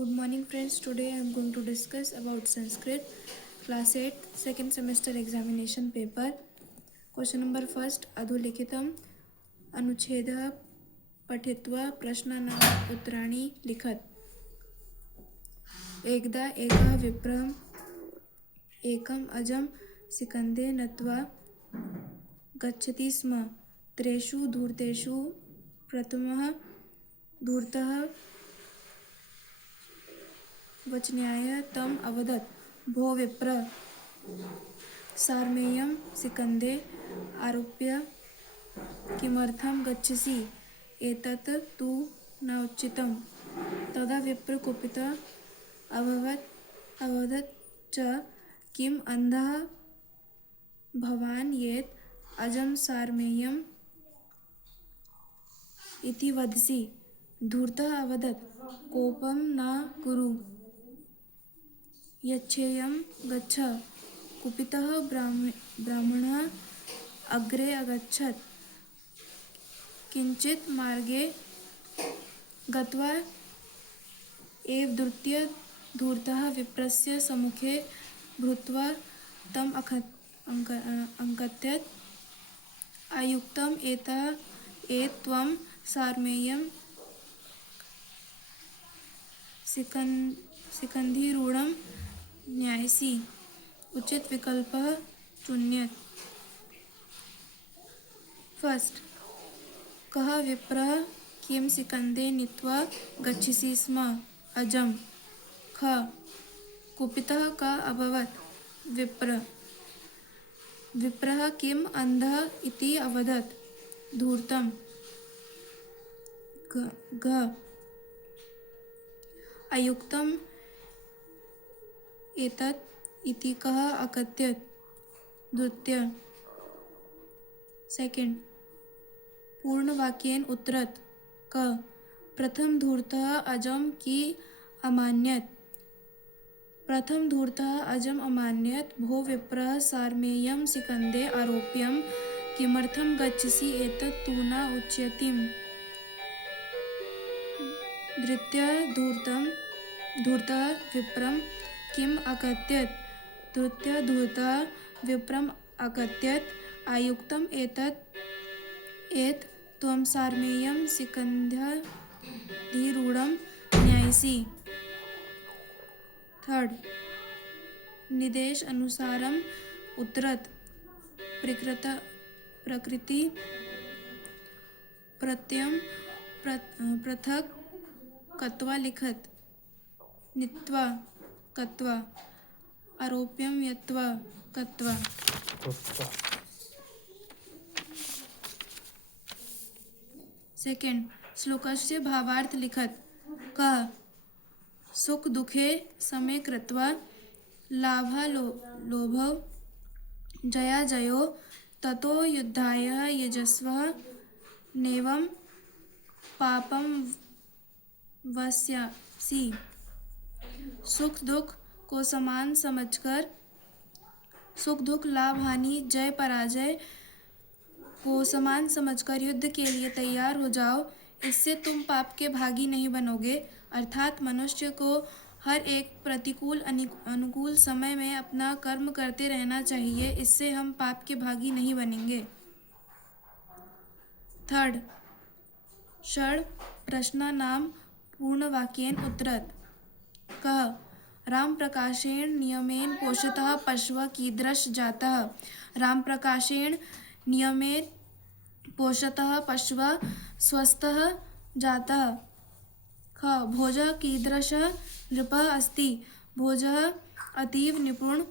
Good morning friends. Today I am going to discuss about Sanskrit class 8 second semester examination paper. Question number first. अधोलिखितम अनुच्छेदः पठित्वा प्रश्नानाम् उत्तराणि लिखत. एकदा एकः विप्रः एकम् अजं सिकन्दे नत्वा गच्छति स्म. त्रिषु धूर्तेषु प्रथमः धूर्तः वचनाय तम अवदत्, भो विप्र, सारमेयं सिकन्दे आरोप्य किमर्थं गच्छसि? एतत् तु न उचितम्. तदा विप्र कुपितः अवदत् च, किम् अन्धः भवान् यत् अजं सारमेयम् इति वदसि? धूर्तः अवदत्, कोपं न कुरु, यच्छेयं गच्छ. कुपितः ब्राह्मणः अग्रे अगच्छत्. किञ्चित् मार्गे गत्वा एव धूर्तः विप्रस्य सम्मुखे भूत्वा तम् अकथयत्, अयुक्तम् त्वं सारमेयं सिकन्धिरूढं न्यायसि. उचित विकल्पः चुन्यत. फर्स्ट. कः विप्रः किं सिकन्दे नीत्वा गच्छसि स्म? अजं. ख. कुपितः कः अभवत्? विप्रः किम् अन्धः इति अवदत्? धूर्तम्. घ. अयुक्तम् एतत् इति कः अकथयत्? द्वितीय. सेकेंड. पूर्णवाक्येन उत्तरत. क. प्रथम धूर्तः अजं की अमान्यत. प्रथम धूर्तः अजम् अमान्यत. भो विप्रः, सारमेयं सिकन्दे आरोप्यं किमर्थं गच्छसि? एतत् तु न उच्यते. द्वितीय. धूर्तः विप्रं किम् अकथयत्? तृतीय. धूर्तः विप्रम् अकथयत्, अयुक्तम् एतत् त्वं सारमेयं सिकन्धिरूढं न्यायसि. थर्ड. निर्देश अनुसारम् उत्तरत. प्रकृति प्रत्ययं पृथक् कृत्वा लिखत. नीत्वा कृत्वा, आरोप्यं यत्वा कृत्वा. सेकेंड. श्लोकस्य भावार्थ लिखत. कः सुख दुखे समे कृत्वा लाभालोभौ जयाजयो ततो युद्धाय यजस्वः नैवं पापं वस्यासि. सुख दुख को समान समझकर, सुख दुख लाभ हानि जय पराजय को समान समझकर युद्ध के लिए तैयार हो जाओ. इससे तुम पाप के भागी नहीं बनोगे. अर्थात मनुष्य को हर एक प्रतिकूल अनुकूल समय में अपना कर्म करते रहना चाहिए. इससे हम पाप के भागी नहीं बनेंगे. थर्ड. षड प्रश्नानां पूर्णवाक्येन उत्तरत. कः रामप्रकाशेण नियमेन पोषितः पशवः कीदृश जातः? रामप्रकाशेण नियमेन पोषितः पशवः स्वस्थः जातः. ख. भोजः कीदृशः नृपः अस्ति? भोजः अतीव निपुण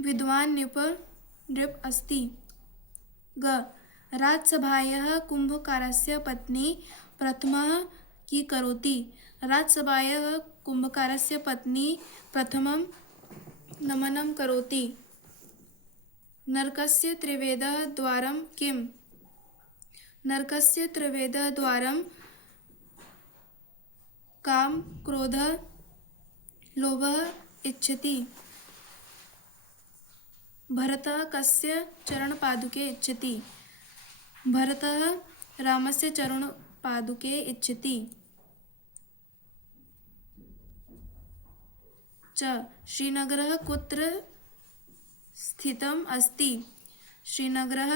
विद्वान् नृप अस्ति. ग. राजसभायाः कुम्भकारस्य पत्नी प्रथमः की करोति? राजसभायाः कुम्भकारस्य पत्नी प्रथमं नमनं करोति. नरकस्य त्रिवेदः द्वारं किम्? नरकस्य त्रिवेदः द्वारं काम क्रोधः लोभः इच्छति. भरतः कस्य चरणपादुके इच्छति? भरतः रामस्य चरणपादुके इच्छति. च श्रीनगरः कुत्र स्थितम् अस्ति? श्रीनगरः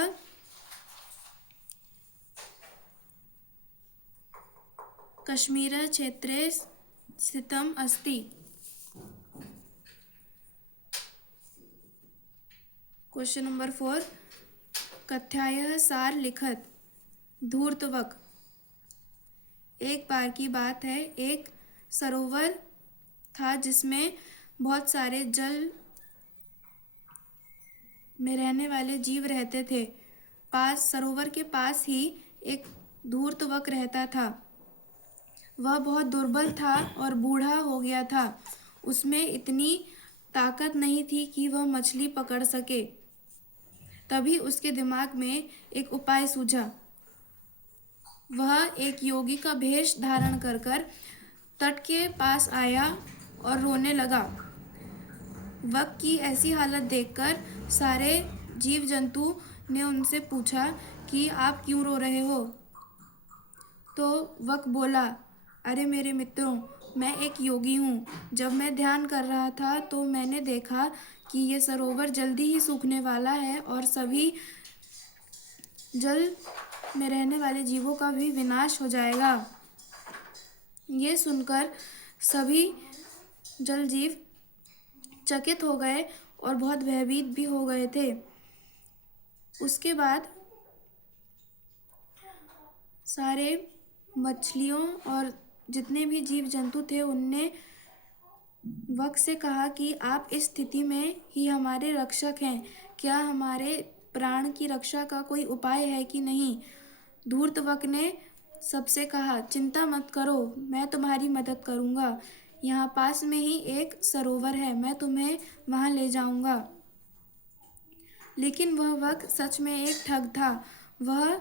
कश्मीरक्षेत्रे स्थितम् अस्ति। क्वेश्चन नंबर 4, कथ्यायः सार लिखत। धूर्तवक। एक बार की बात है, एक सरोवर था जिसमें बहुत सारे जल में रहने वाले जीव रहते थे। सरोवर के पास ही एक धूर्तवक रहता था। वह बहुत दुर्बल था और बूढ़ा हो गया था। उसमें इतनी ताकत नहीं थी कि वह मछली पकड़ सके। तभी उसके दिमाग में एक उपाय सूझा। वह एक योगी का भेष धारण कर तट के पास आया और रोने लगा। वक की ऐसी हालत देखकर सारे जीव जंतु ने उनसे पूछा कि आप क्यों रो रहे हो? तो वक बोला, अरे मेरे मित्रों, मैं एक योगी हूँ। जब मैं ध्यान कर रहा था तो मैंने देखा कि ये सरोवर जल्दी ही सूखने वाला है और सभी जल में रहने वाले जीवों का भी विनाश हो जाएगा। ये सुनकर सभी जल जीव चकित हो गए और बहुत भयभीत भी हो गए थे। उसके बाद सारे मछलियों और जितने भी जीव जंतु थे उनने वक से कहा कि आप इस स्थिति में ही हमारे रक्षक हैं। क्या हमारे प्राण की रक्षा का कोई उपाय है कि नहीं? धूर्तवक ने सबसे कहा, चिंता मत करो, मैं तुम्हारी मदद करूँगा। यहाँ पास में ही एक सरोवर है, मैं तुम्हें वहाँ ले जाऊँगा। लेकिन वह वक सच में एक ठग था। वह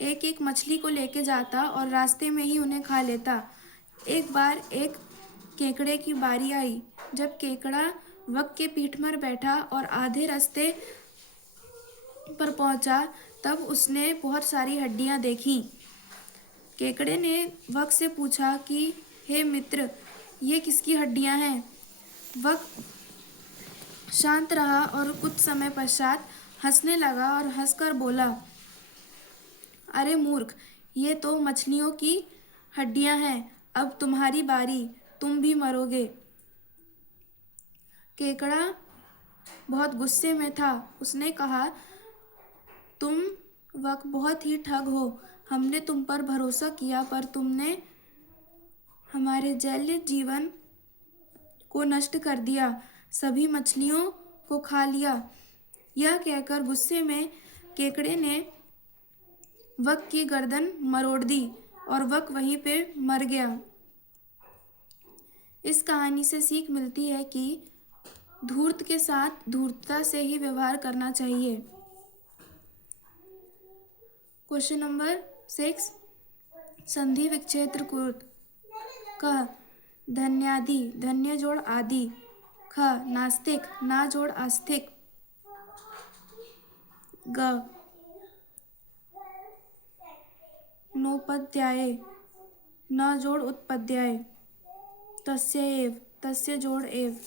एक एक मछली को लेके जाता और रास्ते में ही उन्हें खा लेता। एक बार एक केकड़े की बारी आई। जब केकड़ा वक के पीठ पर बैठा और आधे रास्ते पर पहुंचा, तब उसने बहुत सारी हड्डियां देखी। केकड़े ने वक से पूछा कि हे मित्र, ये किसकी हड्डियां हैं? वक शांत रहा और कुछ समय पश्चात हंसने लगा और हंसकर बोला, अरे मूर्ख, ये तो मछलियों की हड्डियां हैं। अब तुम्हारी बारी, तुम भी मरोगे। केकड़ा बहुत गुस्से में था। उसने कहा, तुम वक बहुत ही ठग हो। हमने तुम पर भरोसा किया पर तुमने हमारे जलीय जीवन को नष्ट कर दिया, सभी मछलियों को खा लिया। यह कहकर गुस्से में केकड़े ने वक की गर्दन मरोड़ दी और वक वहीं पे मर गया। इस कहानी से सीख मिलती है कि धूर्त के साथ धूर्तता से ही व्यवहार करना चाहिए। क्वेश्चन नंबर 6, संधि विच्छेद कुरुत। क धन्यादि, धन्य जोड़ आदि। ख नास्तिक, ना जोड़ आस्तिक। ग नोपाध्याय, न जोड़ उत्पाध्याय। तस्य एव, तस्य जोड़ एव।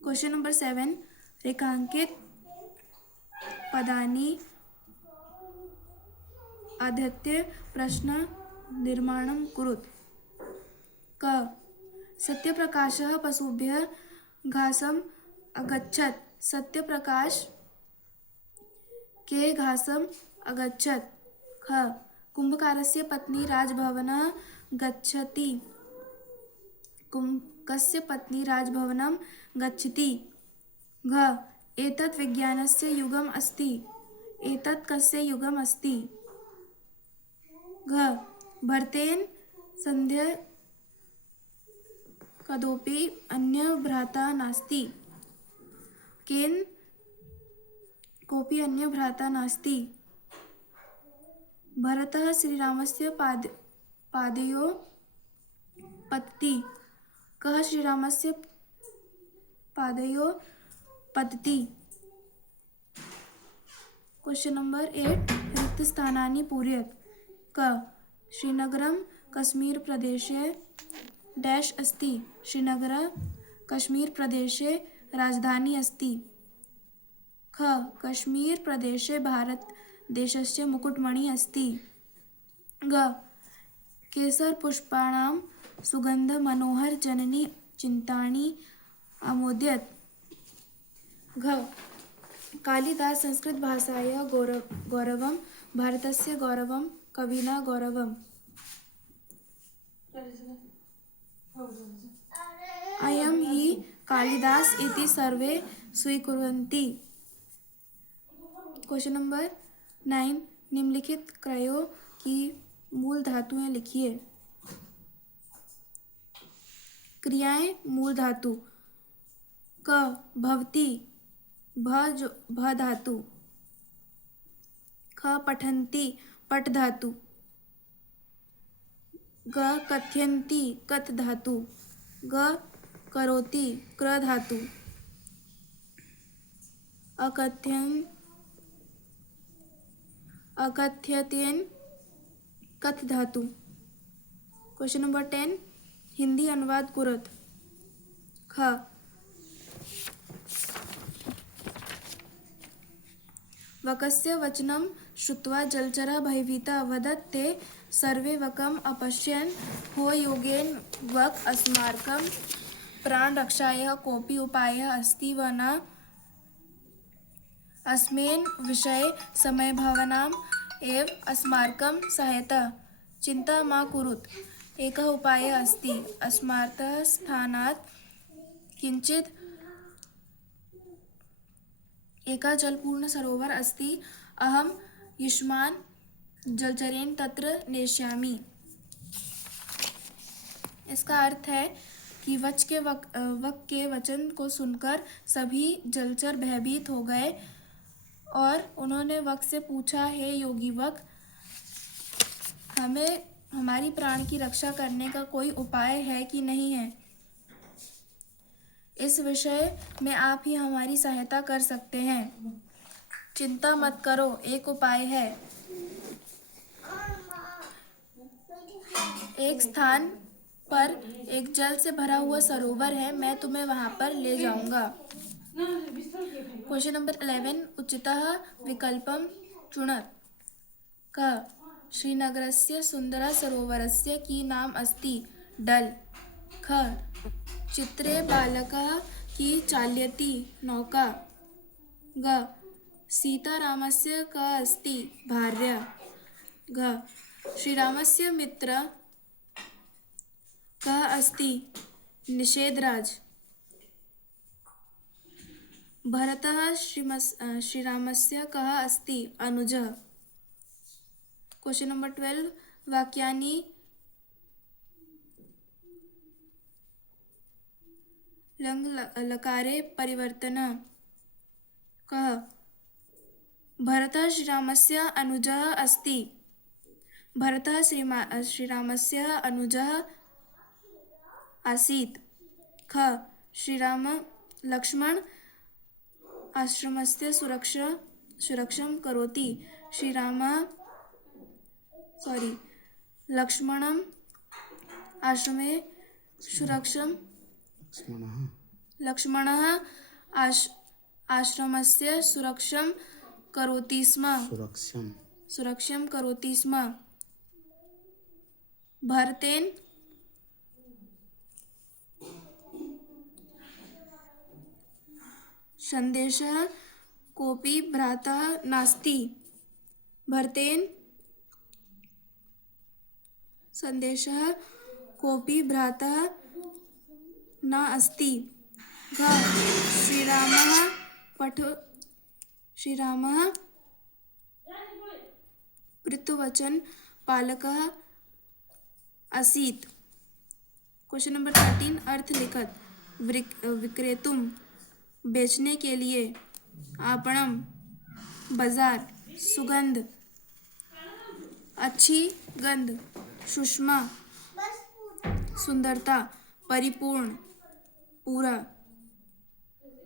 क्वेश्चन नंबर 7, रेखांकित पदानि आधत्य प्रश्न निर्माणं कुरुत। क सत्यप्रकाशः पशुभ्यः घासम् अगच्छत्। सत्यप्रकाश के घासम् अगच्छत्। ख कुंभकारस्य पत्नी राजभवनं गच्छति। कुंभकस्य पत्नी राजभवनं गच्छति। घ एतत् विज्ञानस्य युगम् अस्ति। एतत् कस्य युगम् अस्ति? घ भरतेन सन्ध्या कदोपि अन्य भ्राता नास्ति। केन कोऽपि अन्य भ्राता नास्ति। भरतः श्रीरामस्य पादयोः पतति। कः श्रीरामस्य पादयोः पतति? क्वेश्चन नंबर 8, रिक्त स्थानानि पूरयत। क श्रीनगरं कश्मीर प्रदेशे डैश अस्ति। श्रीनगर कश्मीर प्रदेशे राजधानी अस्ति। ख कश्मीर प्रदेशे भारत देशस्य मुकुटमणि अस्ति। ग केसर पुष्पाणां सुगंध मनोहर जननी चिंताणी अमोद्यत। घ कालिदास संस्कृत भाषायाः गौरवं भारतस्य गौरवं कविना गौरवम्। अयं हि कालिदास इति सर्वे स्वीकुर्वन्ति। क्वेश्चन नंबर 9 निम्नलिखित क्रयों की मूल धातुएं लिखिए। क्रियाएं मूल धातु क भवति भ धातु। ख पठन्ति पठ धातु। ग कथयन्ति कथ धातु। ग करोति क्र धातु। अकथ्यतेन कथ धातु। क्वेश्चन नंबर 10 हिंदी अनुवाद कुरत। ख वकस्य वचनं श्रुत्वा जलचरः भयभीतः वदत् ते सर्वे वकम् अपश्यन् हो योगेन वक अस्माकं प्राणरक्षायै कोऽपि उपायः अस्ति वा न। अस्मिन् विषये समयभावनाम् एव अस्माकं सहायता। चिन्ता मा कुरुत। एकः उपायः अस्ति। अस्माकं स्थानात् किञ्चित् एकः जलपूर्ण सरोवर अस्ति। अहं युष्मान् जलचरेण तत्र नेष्यामि। इसका अर्थ है कि वक के वचन को सुनकर सभी जलचर भयभीत हो गए और उन्होंने वक से पूछा, हे योगी वक, हमें हमारी प्राण की रक्षा करने का कोई उपाय है कि नहीं है। इस विषय में आप ही हमारी सहायता कर सकते हैं। चिंता मत करो, एक उपाय है। एक स्थान पर एक जल से भरा हुआ सरोवर है, मैं तुम्हें वहां पर ले जाऊंगा। क्वेश्चन नंबर 11 उचितः विकल्पं चुणत। क श्रीनगरस्य सुंदर सरोवरस्य की नाम अस्ति डल। ख चित्रे बालकः की चाल्यति नौका। ग सीतारामस्य का अस्ति भार्या। घ श्रीरामस्य मित्र कः अस्ति निषेधराज। भरतः श्रीरामस्य कः अस्ति अनुजः। क्वेश्चन नंबर 12 वाक्यानि लंग लकारे परिवर्तन। कः भरतः श्रीरामस्य अनुजः अस्ति। भरतः श्रीरामस्य अनुजः आसीत्। ख श्रीराम लक्ष्मण आश्रमस्य सुरक्षां करोति। लक्ष्मणम् आश्रमे लक्ष्मणः आश्रमस्य सुरक्षां करोति स्म। भरतेन संदेशः कोऽपि भ्राता नास्ति। भरतेन संदेशः कोऽपि भ्राता न अस्ति। घ श्रीरामः पृथुवचन पालकः आसीत्। क्वेश्चन नंबर 13 अर्थ लिखत। विक्रेतुम बेचने के लिए। आपणम बाजार। सुगंध अच्छी गंध। सुषमा सुंदरता। परिपूर्ण पूरा।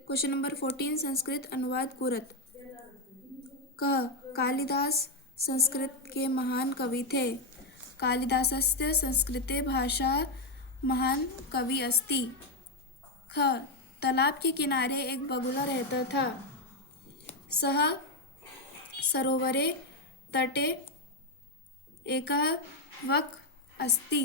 क्वेश्चन नंबर 14 संस्कृत अनुवाद कुरत। क कालिदास संस्कृत के महान कवि थे। कालिदासस्य संस्कृते भाषा महान कवि अस्ति। ख, तालाब के किनारे एक बगुला रहता था। सः सरोवरे तटे एकः वक् अस्ति।